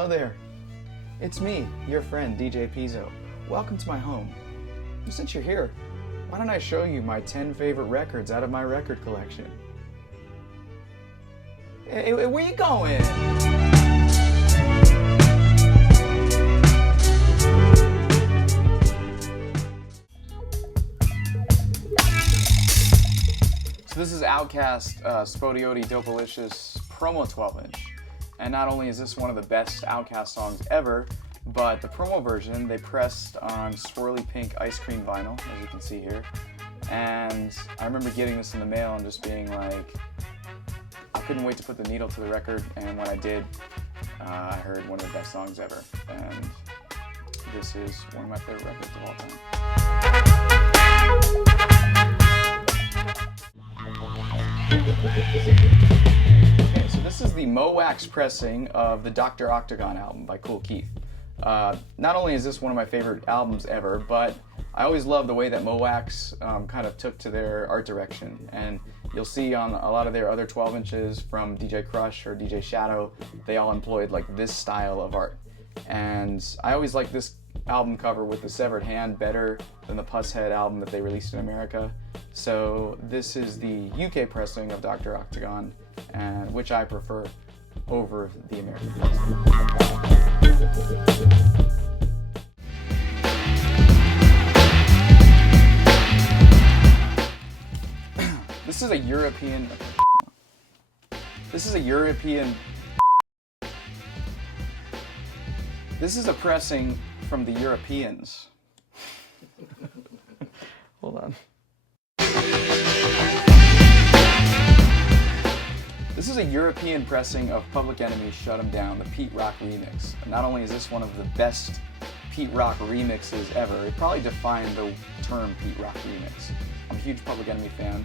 Hello there. It's me, your friend, DJ Pizzo. Welcome to my home. Since you're here, why don't I show you my 10 favorite records out of my record collection? Hey, where you going? So this is Outkast Spodioti Dopalicious promo 12-inch. And not only is this one of the best Outkast songs ever, but the promo version they pressed on swirly pink ice cream vinyl, as you can see here. And I remember getting this in the mail and just being like, I couldn't wait to put the needle to the record, and when I did, I heard one of the best songs ever. And this is one of my favorite records of all time. Okay, so this is the Mo'Wax pressing of the Dr. Octagon album by Kool Keith. Not only is this one of my favorite albums ever, but I always loved the way that Mo'Wax kind of took to their art direction. And you'll see on a lot of their other 12 inches from DJ Crush or DJ Shadow, they all employed like this style of art. And I always liked this album cover with the severed hand better than the Portishead album that they released in America. So this is the UK pressing of Dr. Octagon, and which I prefer over the American pressing. This is a European. This is a pressing from the Europeans. Hold on. This is a European pressing of Public Enemy's Shut 'Em Down, the Pete Rock remix. And not only is this one of the best Pete Rock remixes ever, it probably defined the term Pete Rock remix. I'm a huge Public Enemy fan,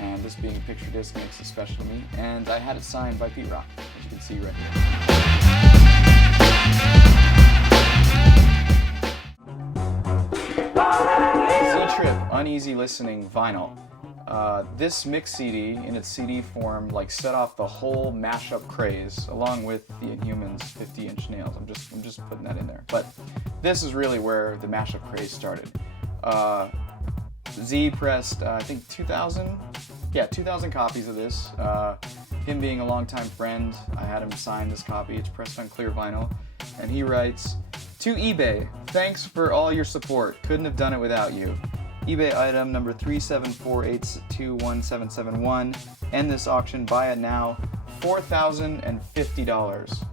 and this being a picture disc makes it special to me. And I had it signed by Pete Rock, as you can see right here. Z-Trip Uneasy Listening vinyl. This mix CD in its CD form like set off the whole Mashup craze, along with the Inhumans 50-inch nails. I'm just putting that in there. But this is really where the Mashup craze started. Z pressed I think 2,000 copies of this. Him being a longtime friend, I had him sign this copy. It's pressed on clear vinyl, and he writes, "To eBay, thanks for all your support. Couldn't have done it without you. eBay item number 374821771. End this auction. Buy it now. $4,050.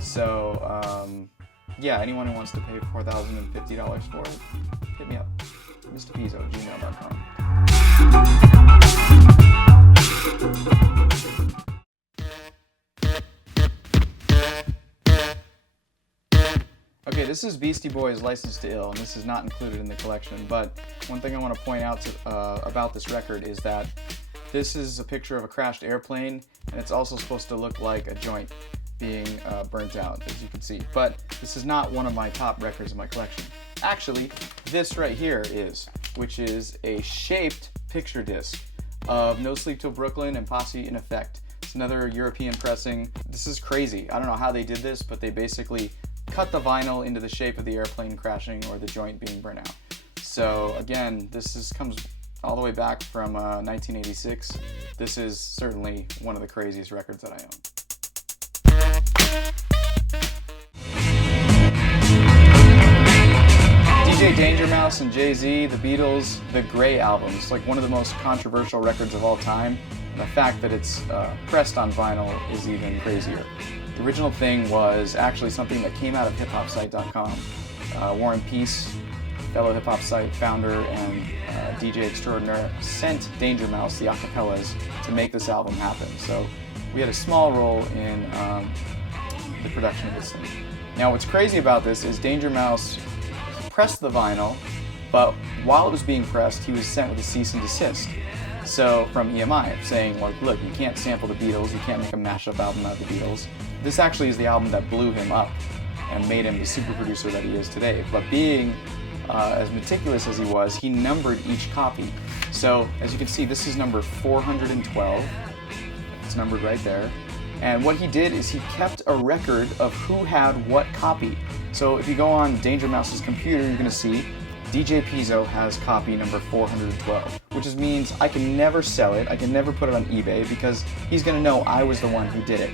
So, yeah, anyone who wants to pay $4,050 for it, hit me up. MrPizzo@gmail.com. Okay, this is Beastie Boys' License to Ill, and this is not included in the collection, but one thing I want to point out about this record is that this is a picture of a crashed airplane, and it's also supposed to look like a joint being burnt out, as you can see. But this is not one of my top records in my collection. Actually, this right here is, which is a shaped picture disc of No Sleep Till Brooklyn and Posse in Effect. It's another European pressing. This is crazy. I don't know how they did this, but they basically cut the vinyl into the shape of the airplane crashing or the joint being burnt out. So again, comes all the way back from 1986. This is certainly one of the craziest records that I own. DJ Danger Mouse and Jay-Z, the Beatles, the Dre Album. It's like one of the most controversial records of all time. And the fact that it's pressed on vinyl is even crazier. The original thing was actually something that came out of hiphopsite.com. Warren Peace, fellow hip-hop site founder and DJ extraordinaire, sent Danger Mouse the acapellas to make this album happen. So we had a small role in the production of this thing. Now what's crazy about this is Danger Mouse pressed the vinyl, but while it was being pressed, he was sent with a cease and desist. So from EMI, saying, like, look, you can't sample the Beatles, you can't make a mashup album out of the Beatles. This actually is the album that blew him up and made him the super producer that he is today. But being as meticulous as he was, he numbered each copy. So as you can see, this is number 412. It's numbered right there. And what he did is he kept a record of who had what copy. So if you go on Danger Mouse's computer, you're going to see DJ Pizzo has copy number 412, which means I can never sell it, I can never put it on eBay, because he's going to know I was the one who did it.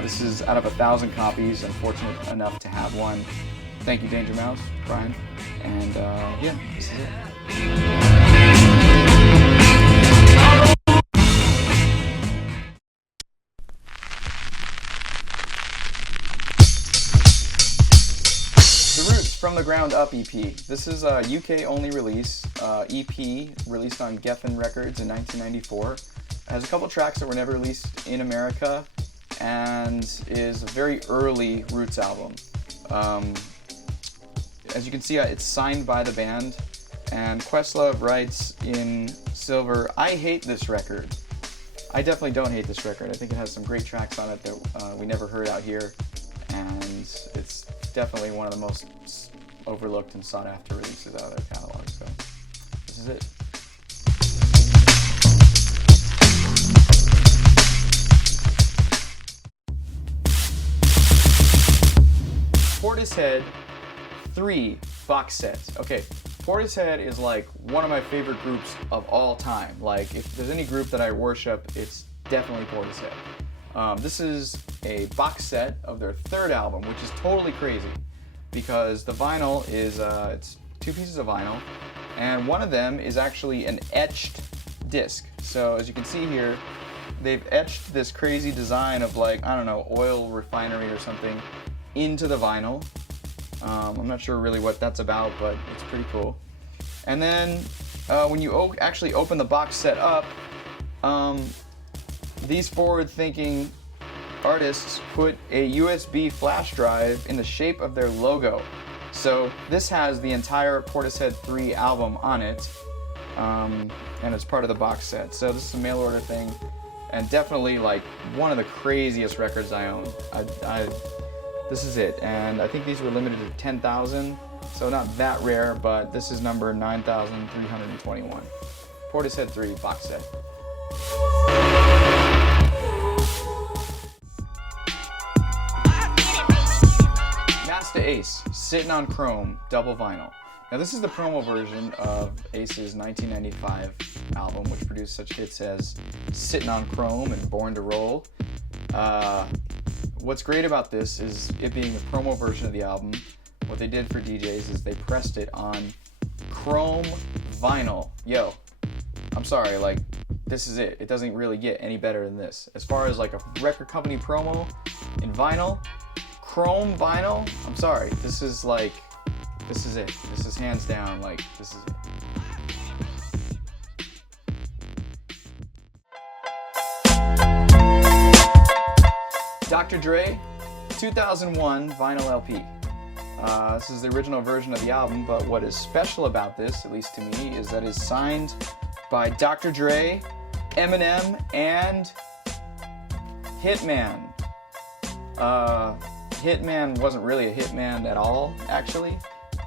This is out of 1,000 copies. I'm fortunate enough to have one. Thank you, Danger Mouse, Brian. And yeah, this is it. From the Ground Up EP. This is a UK-only release, EP released on Geffen Records in 1994. It has a couple tracks that were never released in America, and is a very early Roots album. As you can see, it's signed by the band, and Questlove writes in Silver, "I hate this record." I definitely don't hate this record. I think it has some great tracks on it that we never heard out here, and it's definitely one of the most overlooked and sought after releases out of their catalog, so this is it. Portishead 3 Box Set. Okay, Portishead is like one of my favorite groups of all time. Like, if there's any group that I worship, it's definitely Portishead. This is a box set of their third album, which is totally crazy, because the vinyl is, it's 2 pieces of vinyl, and one of them is actually an etched disc. So as you can see here, they've etched this crazy design of, like, I don't know, oil refinery or something into the vinyl. I'm not sure really what that's about, but it's pretty cool. And then when you actually open the box set up, these forward-thinking artists put a USB flash drive in the shape of their logo. So this has the entire Portishead 3 album on it, and it's part of the box set. So this is a mail order thing, and definitely like one of the craziest records I own. This is it, and I think these were limited to 10,000, so not that rare, but this is number 9,321. Portishead 3 box set. Master Ace, Sitting on Chrome, double vinyl. Now this is the promo version of Ace's 1995 album, which produced such hits as Sitting on Chrome and Born to Roll. What's great about this is it being a promo version of the album. What they did for DJs is they pressed it on chrome vinyl. Yo, I'm sorry, like, this is it. It doesn't really get any better than this. As far as like a record company promo in vinyl, chrome vinyl, I'm sorry. This is like, this is it. This is hands down, like, this is it. Dr. Dre, 2001 vinyl LP. This is the original version of the album, but what is special about this, at least to me, is that it's signed by Dr. Dre, Eminem, and Hitman. Hitman wasn't really a hitman at all, actually,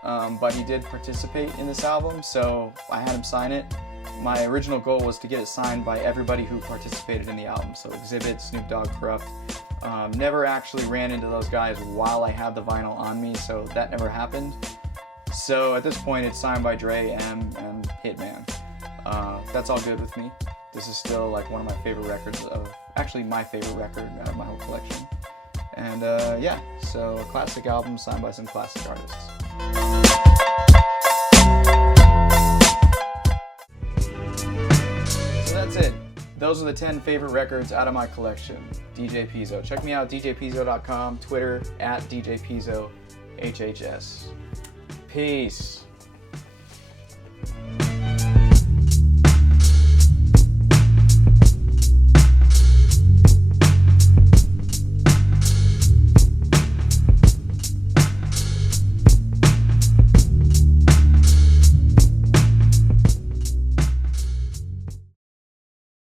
but he did participate in this album, so I had him sign it. My original goal was to get it signed by everybody who participated in the album, so Exhibit, Snoop Dogg, Corrupt. Never actually ran into those guys while I had the vinyl on me, so that never happened. So at this point, it's signed by Dre, M, and Hitman. That's all good with me. This is still like one of my favorite records actually my favorite record out of my whole collection. And yeah, so a classic album signed by some classic artists. So that's it. Those are the 10 favorite records out of my collection. DJ Pizzo. Check me out, djpizzo.com, Twitter, @DJPizzo, HHS. Peace.